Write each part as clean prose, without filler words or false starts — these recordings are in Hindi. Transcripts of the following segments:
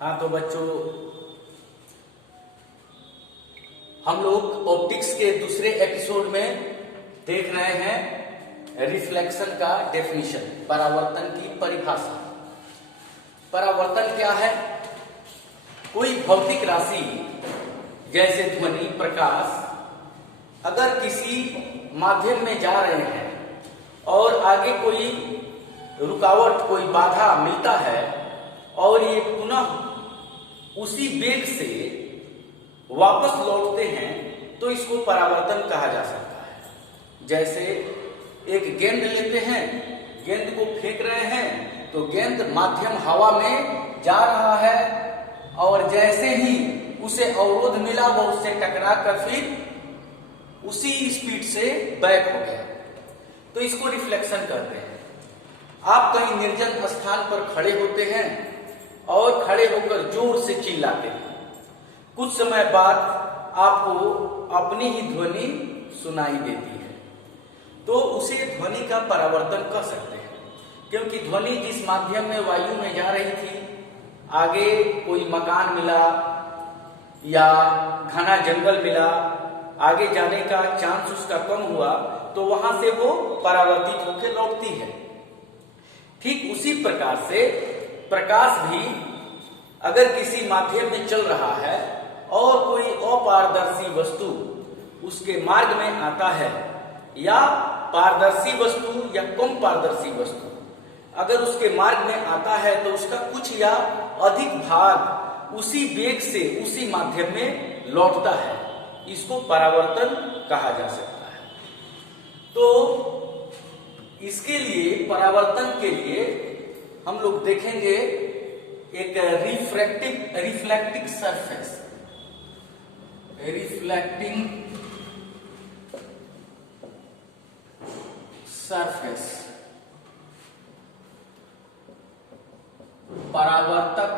हाँ तो बच्चों, हम लोग ऑप्टिक्स के दूसरे एपिसोड में देख रहे हैं रिफ्लेक्शन का डेफिनेशन, परावर्तन की परिभाषा। परावर्तन क्या है? कोई भौतिक राशि जैसे ध्वनि, प्रकाश अगर किसी माध्यम में जा रहे हैं और आगे कोई रुकावट, कोई बाधा मिलता है और ये पुनः उसी वेग से वापस लौटते हैं तो इसको परावर्तन कहा जा सकता है। जैसे एक गेंद लेते हैं, गेंद को फेंक रहे हैं तो गेंद माध्यम हवा में जा रहा है और जैसे ही उसे अवरोध मिला वो उससे टकरा कर फिर उसी स्पीड से बैक हो गया, तो इसको रिफ्लेक्शन कहते हैं। आप कहीं निर्जन स्थान पर खड़े होते हैं और खड़े होकर जोर से चिल्लाते हैं, कुछ समय बाद आपको अपनी ही ध्वनि सुनाई देती है, तो उसे ध्वनि का परावर्तन कह सकते हैं। क्योंकि ध्वनि जिस माध्यम में वायु में जा रही थी, आगे कोई मकान मिला या घना जंगल मिला, आगे जाने का चांस उसका कम हुआ तो वहां से वो परावर्तित होकर लौटती है। ठीक उसी प्रकार से प्रकाश भी अगर किसी माध्यम में चल रहा है और कोई अपारदर्शी वस्तु उसके मार्ग में आता है या पारदर्शी वस्तु या कम पारदर्शी वस्तु अगर उसके मार्ग में आता है तो उसका कुछ या अधिक भाग उसी वेग से उसी माध्यम में लौटता है, इसको परावर्तन कहा जा सकता है। तो इसके लिए, परावर्तन के लिए हम लोग देखेंगे एक रिफ्लेक्टिंग सरफेस, परावर्तक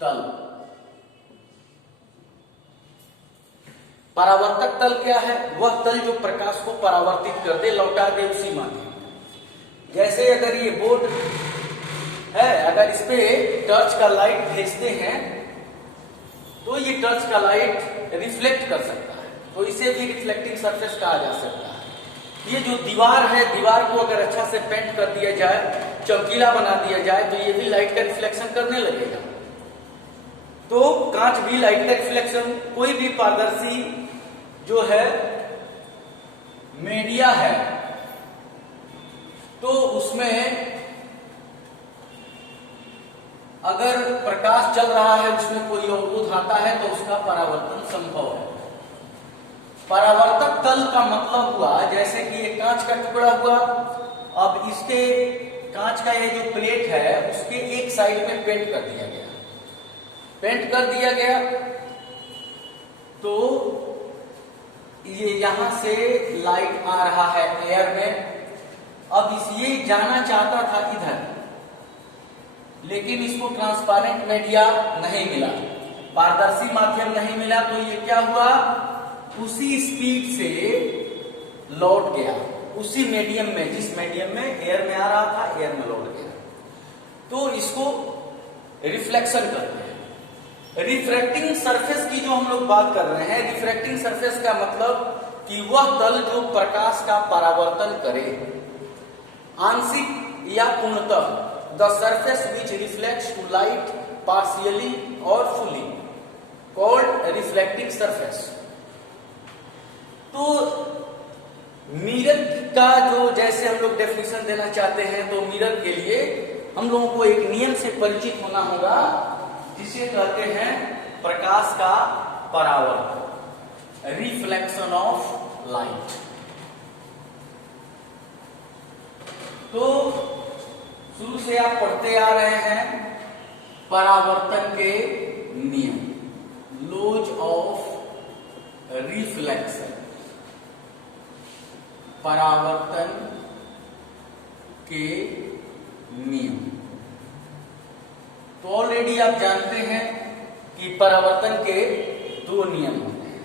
तल। परावर्तक तल क्या है? वह तल जो प्रकाश को परावर्तित कर दे, लौटा दे उसी माध्यम। जैसे अगर ये बोर्ड है, अगर इस पे टर्च का लाइट भेजते हैं तो ये टर्च का लाइट रिफ्लेक्ट कर सकता है, तो इसे भी रिफ्लेक्टिंग सरफेस कहा जा सकता है। ये जो दीवार है, दीवार को अगर अच्छा से पेंट कर दिया जाए, चमकीला बना दिया जाए तो ये भी लाइट का रिफ्लेक्शन करने लगेगा। तो कांच भी लाइट का रिफ्लेक्शन, कोई भी पारदर्शी जो है मीडिया है तो उसमें अगर प्रकाश चल रहा है, उसमें कोई अवरोध आता है तो उसका परावर्तन संभव है। परावर्तक तल का मतलब हुआ जैसे कि ये कांच का टुकड़ा हुआ, अब इसके कांच का ये जो प्लेट है उसके एक साइड में पेंट कर दिया गया, तो ये यहां से लाइट आ रहा है एयर में। अब ये जाना चाहता था इधर, लेकिन इसको ट्रांसपेरेंट मीडिया नहीं मिला, पारदर्शी माध्यम नहीं मिला, तो ये क्या हुआ, उसी स्पीड से लौट गया उसी मीडियम में, जिस मीडियम में एयर में आ रहा था, एयर में लौट गया। तो इसको रिफ्लेक्शन कहते हैं। रिफ्रैक्टिंग सरफेस की जो हम लोग बात कर रहे हैं, रिफ्रैक्टिंग सरफेस का मतलब कि वह तल जो प्रकाश का परावर्तन करे, आंशिक या पूर्णतः, the surface which reflects to light partially or fully, called reflecting surface। तो मिरर का जो, जैसे हम लोग डेफिनेशन देना चाहते हैं, तो मिरर के लिए हम लोगों को एक नियम से परिचित होना होगा जिसे कहते हैं प्रकाश का परावर्तन, रिफ्लेक्शन ऑफ लाइट। तो शुरू से आप पढ़ते आ रहे हैं परावर्तन के नियम, लॉज ऑफ रिफ्लेक्शन, परावर्तन के नियम। तो ऑलरेडी आप जानते हैं कि परावर्तन के दो नियम होते हैं।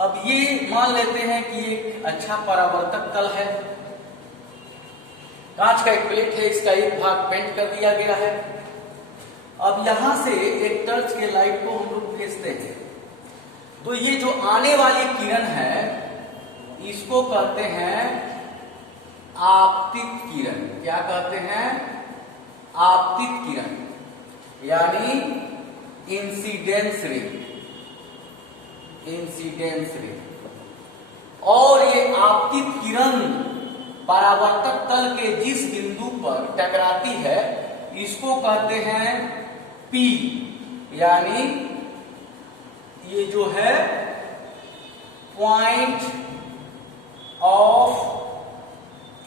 अब ये मान लेते हैं कि एक अच्छा परावर्तक तल है, कांच का एक प्लेट है, इसका एक भाग पेंट कर दिया गया है, अब यहां से एक टर्च के लाइट को हम लोग भेजते हैं, तो ये जो आने वाली किरण है इसको कहते हैं आपतित किरण। क्या कहते हैं? आपतित किरण, यानी इंसिडेंस रे। इंसिडेंस रे। और ये आपतित किरण परावर्तक तल के जिस बिंदु पर टकराती है इसको कहते हैं P, यानी ये जो है पॉइंट ऑफ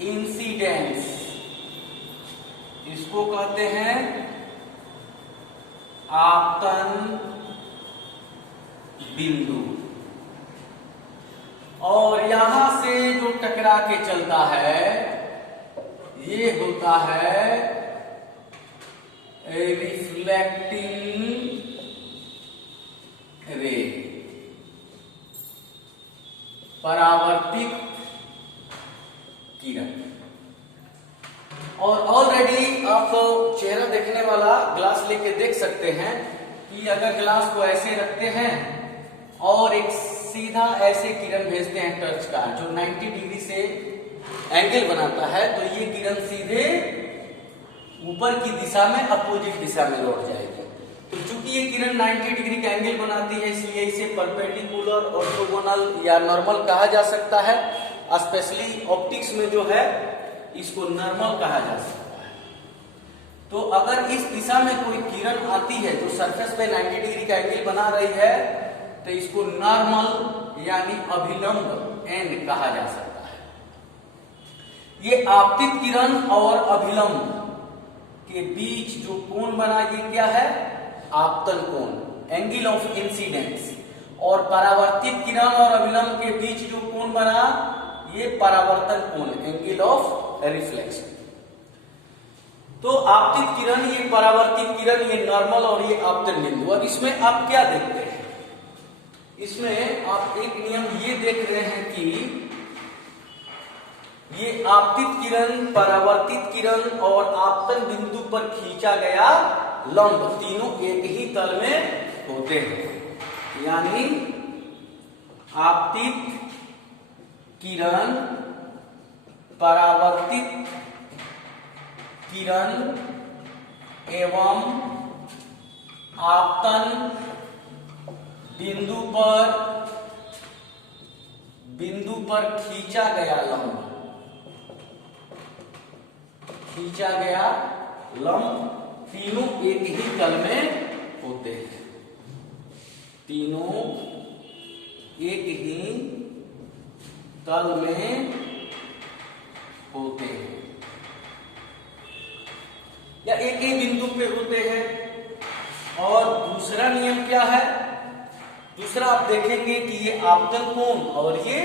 इंसिडेंस, इसको कहते हैं आपतन बिंदु। और यहां से जो टकरा के चलता है ये होता है रिफ्लेक्टिंग रे, परावर्तित किरण। और ऑलरेडी आप चेहरा देखने वाला ग्लास लेके देख सकते हैं कि अगर ग्लास को ऐसे रखते हैं और एक सीधा ऐसे किरण भेजते हैं टर्च का जो 90 डिग्री से एंगल बनाता है, तो ये किरण सीधे ऊपर की दिशा में अपोजिट दिशा में लौट जाएगी। तो चूंकि ये किरण 90 डिग्री का एंगल बनाती है इसलिए इसे परपेंडिकुलर, ऑर्थोगोनल या नॉर्मल कहा जा सकता है। स्पेशली ऑप्टिक्स में जो है इसको नॉर्मल कहा जा सकता है। तो अगर इस दिशा में कोई किरण आती है जो सरफेस पे 90 डिग्री का एंगल बना रही है तो इसको नॉर्मल यानी अभिलंब एंड कहा जा सकता है। ये आपतित किरण और अभिलंब के बीच जो कोण बना ये क्या है? आपतन कोण, एंगल ऑफ इंसिडेंस। और परावर्तित किरण और अभिलंब के बीच जो कोण बना ये परावर्तन कोण, एंगल ऑफ रिफ्लेक्शन। तो आपतित किरण, ये परावर्तित किरण, ये नॉर्मल और ये आपतन बिंदु। अब इसमें आप क्या देखते हैं? इसमें आप एक नियम ये देख रहे हैं कि ये आपतित किरण, परावर्तित किरण और आपतन बिंदु पर खींचा गया लंब तीनों एक ही तल में होते हैं। यानी आपतित किरण, परावर्तित किरण एवं आपतन बिंदु पर खींचा गया लंब, तीनों एक ही तल में होते हैं। तीनों एक ही तल में होते हैं या एक ही बिंदु पे होते हैं। और दूसरा नियम क्या है? दूसरा आप देखेंगे कि ये आपतन कोण और ये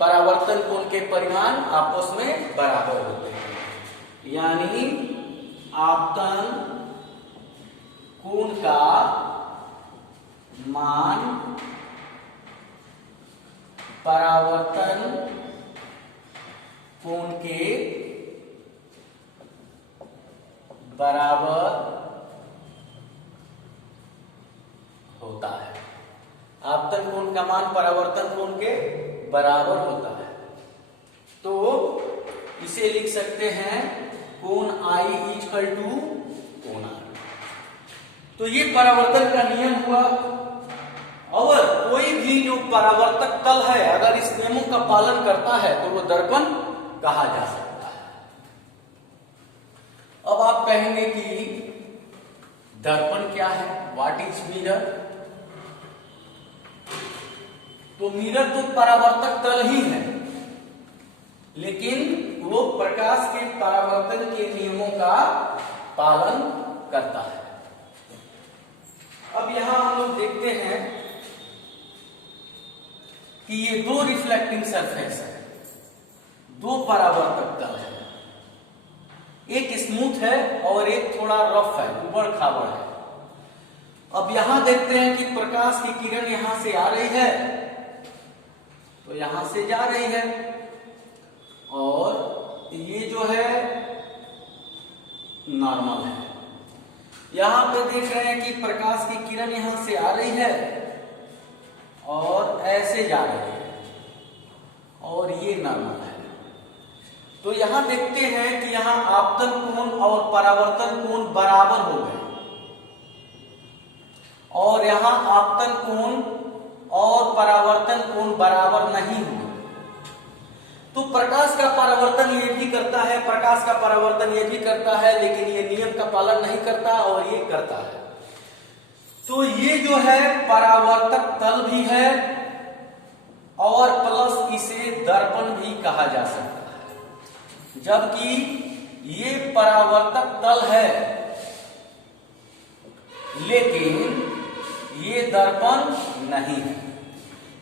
परावर्तन कोण के परिमाण आपस में बराबर होते हैं। यानी आपतन कोण का मान परावर्तन कोण के बराबर होता है। आपतन कोण का मान परावर्तन कोण के बराबर होता है। तो इसे लिख सकते हैं कोण I इक्वल टू कोण R। तो ये परावर्तन का नियम हुआ। और कोई भी जो परावर्तक तल है अगर इस नियमों का पालन करता है तो वो दर्पण कहा जा सकता है। अब आप कहेंगे कि दर्पण क्या है? What is mirror? तो मिरर तो परावर्तक तल ही है, लेकिन वो प्रकाश के परावर्तन के नियमों का पालन करता है। अब यहां हम लोग देखते हैं कि ये दो रिफ्लेक्टिंग सरफेस है, दो परावर्तक तल है, एक स्मूथ है और एक थोड़ा रफ है, उबड़ खाबड़ है। अब यहां देखते हैं कि प्रकाश की किरण यहां से आ रही है तो यहां से जा रही है, और ये जो है नॉर्मल है। यहां पे देख रहे हैं कि प्रकाश की किरण यहां से आ रही है और ऐसे जा रही है और ये नॉर्मल है। तो यहां देखते हैं कि यहां आपतन कोण और परावर्तन कोण बराबर हो गए और यहां आपतन कोण और परावर्तन कोण बराबर नहीं हुए। तो प्रकाश का परावर्तन ये भी करता है, प्रकाश का परावर्तन ये भी करता है, लेकिन ये नियम का पालन नहीं करता और ये करता है। तो ये जो है परावर्तक तल भी है और प्लस इसे दर्पण भी कहा जा सकता है, जबकि ये परावर्तक तल है लेकिन ये दर्पण नहीं है।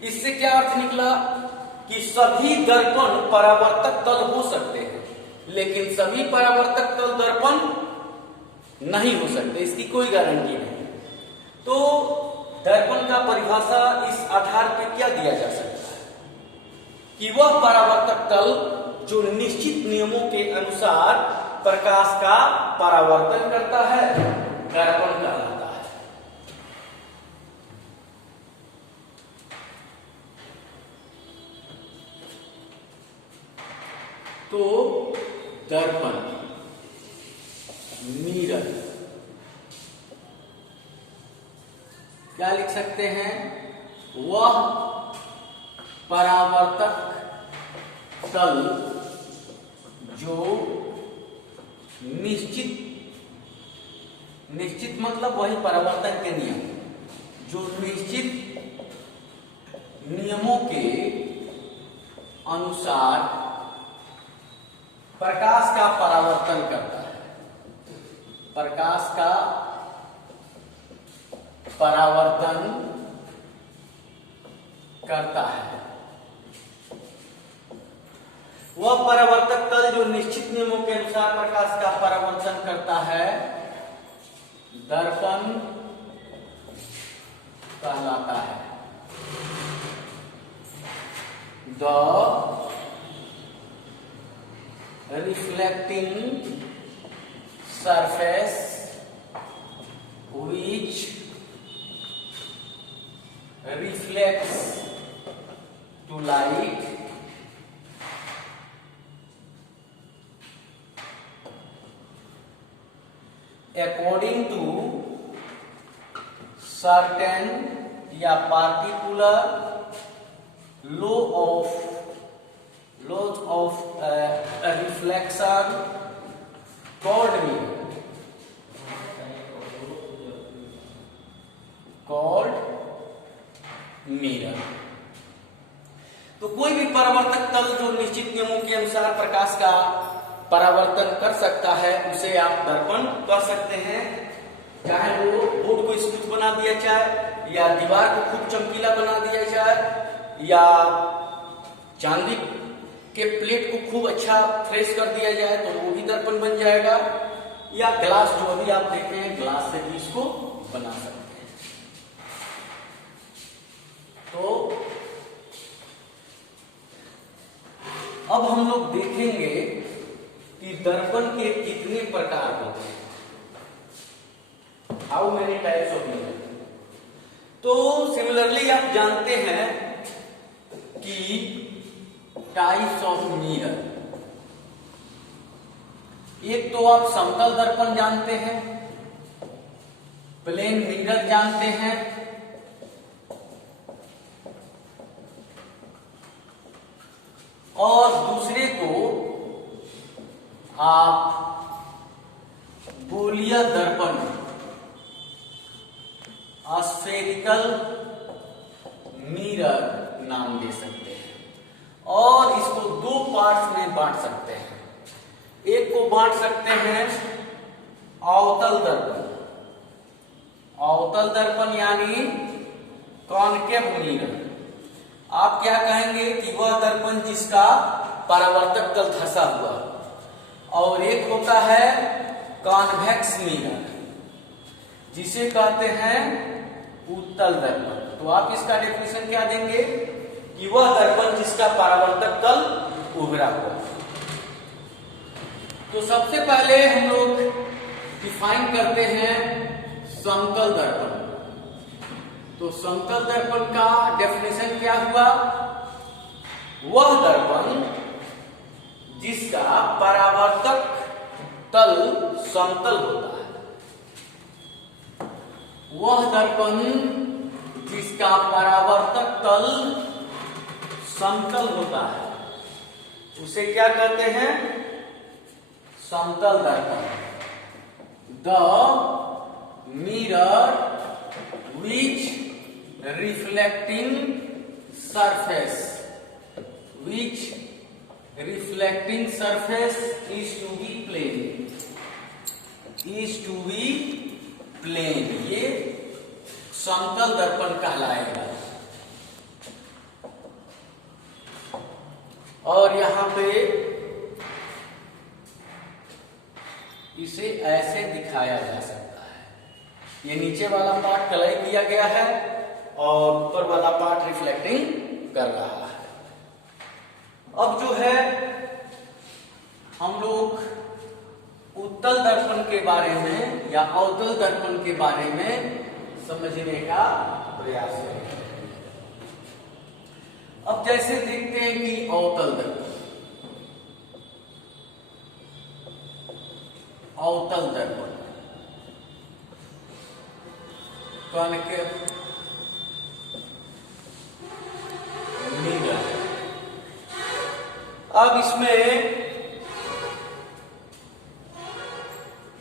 इससे क्या अर्थ निकला कि सभी दर्पण परावर्तक तल हो सकते हैं लेकिन सभी परावर्तक तल दर्पण नहीं हो सकते, इसकी कोई गारंटी नहीं। तो दर्पण का परिभाषा इस आधार पर क्या दिया जा सकता है कि वह परावर्तक तल जो निश्चित नियमों के अनुसार प्रकाश का परावर्तन करता है दर्पण कहलाता है। तो दर्पण मिरर क्या लिख सकते हैं, वह परावर्तक तल जो निश्चित मतलब वही परावर्तन के नियम जो निश्चित नियमों के अनुसार प्रकाश का परावर्तन करता है, प्रकाश का परावर्तन करता है। वह परावर्तक तल जो निश्चित नियमों के अनुसार प्रकाश का परावर्तन करता है दर्पण कहलाता है। The reflecting surface which reflects to light according to certain या particular laws of reflection called mirror। तो कोई भी परावर्तक तल जो निश्चित नियमों के अनुसार प्रकाश का परावर्तन कर सकता है उसे आप दर्पण कर सकते हैं। चाहे वो बोर्ड को स्मूथ बना दिया जाए या दीवार को खूब चमकीला बना दिया जाए या चांदी के प्लेट को खूब अच्छा फ्रेश कर दिया जाए तो वो भी दर्पण बन जाएगा, या ग्लास जो अभी आप देखते हैं ग्लास से भी इसको बना सकते हैं। तो अब हम लोग देखेंगे कि दर्पण के कितने प्रकार होते हैं, how many types of mirror. तो सिमिलरली आप जानते हैं कि टाइप्स ऑफ मिरर, एक तो आप समतल दर्पण जानते हैं, प्लेन मिरर जानते हैं, और दूसरे को आप गोलीय दर्पण स्फेरिकल मिरर नाम दे सकते हैं, और इसको दो पार्ट्स में बांट सकते हैं। एक को बांट सकते हैं अवतल दर्पण, अवतल दर्पण यानी कॉनकेव मिरर। आप क्या कहेंगे कि वह दर्पण जिसका परावर्तक तल धंसा हुआ, और एक होता है कॉन्वेक्स मिरर जिसे कहते हैं उत्तल दर्पण। तो आप इसका डेफिनेशन क्या देंगे कि वह दर्पण जिसका परावर्तक तल उभरा हुआ। तो सबसे पहले हम लोग डिफाइन करते हैं समतल दर्पण। तो समतल दर्पण का डेफिनेशन क्या हुआ? वह दर्पण जिसका परावर्तक तल समतल होता है, वह दर्पण जिसका परावर्तक तल समतल होता है उसे क्या कहते हैं? समतल दर्पण। The mirror which reflecting surface is to be plane, ये समतल दर्पण कहलाएगा। और यहां पे इसे ऐसे दिखाया जा सकता है। ये नीचे वाला पार्ट कलर किया गया है और ऊपर वाला पार्ट रिफ्लेक्टिंग कर रहा है। अब जो है हम लोग उत्तल दर्पण के बारे में या अवतल दर्पण के बारे में समझने का प्रयास करेंगे। अब जैसे देखते हैं कि अवतल दर्पण, कॉन्केव मिरर। अब इसमें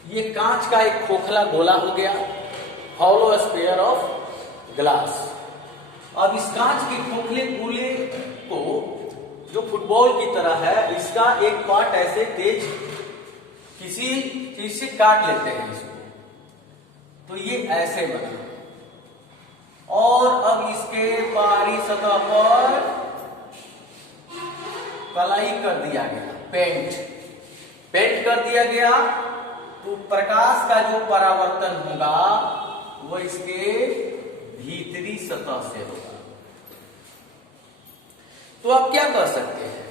ये कांच का एक खोखला गोला हो गया, हॉलो स्फीयर ऑफ ग्लास। अब इस कांच के खोखले गोले को जो फुटबॉल की तरह है, इसका एक पार्ट ऐसे तेज किसी चीज से काट लेते हैं इसको, तो ये ऐसे बना। और अब इसके बाहरी सतह पर कलाई कर दिया गया, पेंट कर दिया गया। तो प्रकाश का जो परावर्तन होगा वो इसके भीतरी सतह से होगा। तो आप क्या कर सकते हैं?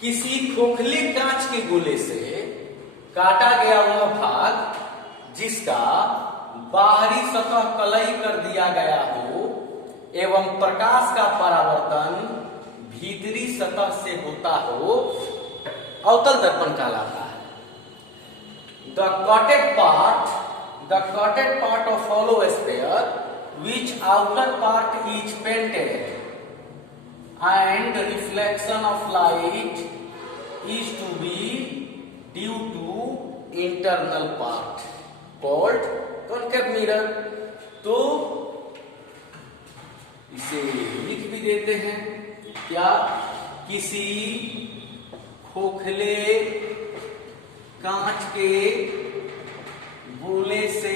किसी खोखले कांच के गोले से काटा गया वह भाग जिसका बाहरी सतह कलई कर दिया गया हो एवं प्रकाश का परावर्तन भीतरी सतह से होता हो, अवतल दर्पण कहलाता है। The cutted part of hollow sphere, which outer part is painted, and reflection of light is to be due to internal part called concave mirror। तो इसे लिख भी देते हैं क्या? किसी खोखले कांच के गोले से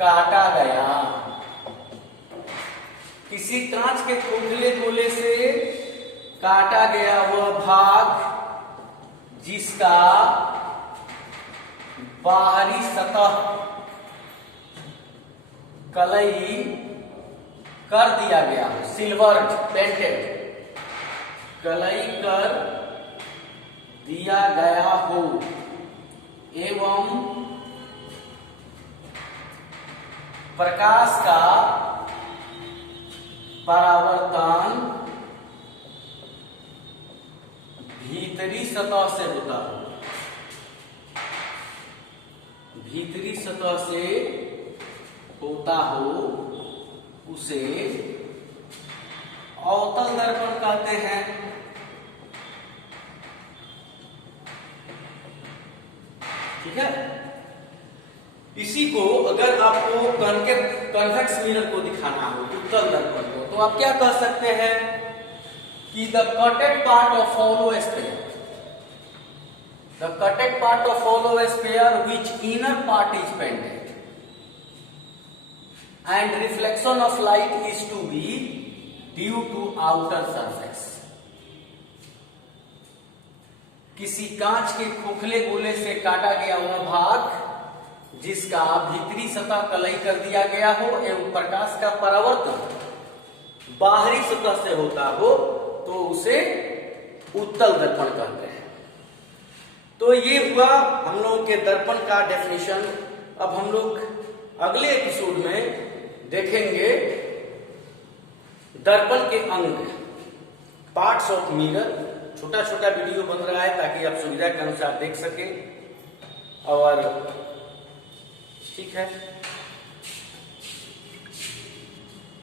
काटा गया, किसी कांच के खोखले गोले से काटा गया वह भाग जिसका बाहरी सतह कलई कर दिया गया, सिल्वर्ड पेंटेड, कलई कर दिया गया हो एवं प्रकाश का परावर्तन भीतरी सतह से होता हो, भीतरी सतह से होता हो, उसे अवतल दर्पण कहते हैं। ठीक है। इसी को अगर आपको कॉन्वेक्स मिरर को दिखाना हो, उत्तल दर्पण को, तो आप क्या कह सकते हैं कि the कटेड part of hollow sphere, the cutted part of hollow sphere which inner part is painted and reflection of light is to be due to outer surface। किसी कांच के खोखले गोले से काटा गया वह भाग जिसका भीतरी सतह कलई कर दिया गया हो एवं प्रकाश का परावर्तन बाहरी सतह से होता हो, तो उसे उत्तल दर्पण कहते हैं। तो ये हुआ हम लोग के दर्पण का डेफिनेशन। अब हम लोग अगले एपिसोड में देखेंगे दर्पण के अंग, पार्ट्स ऑफ मिरर। छोटा छोटा वीडियो बन रहा है ताकि आप सुविधा के अनुसार देख सकें। और ठीक है।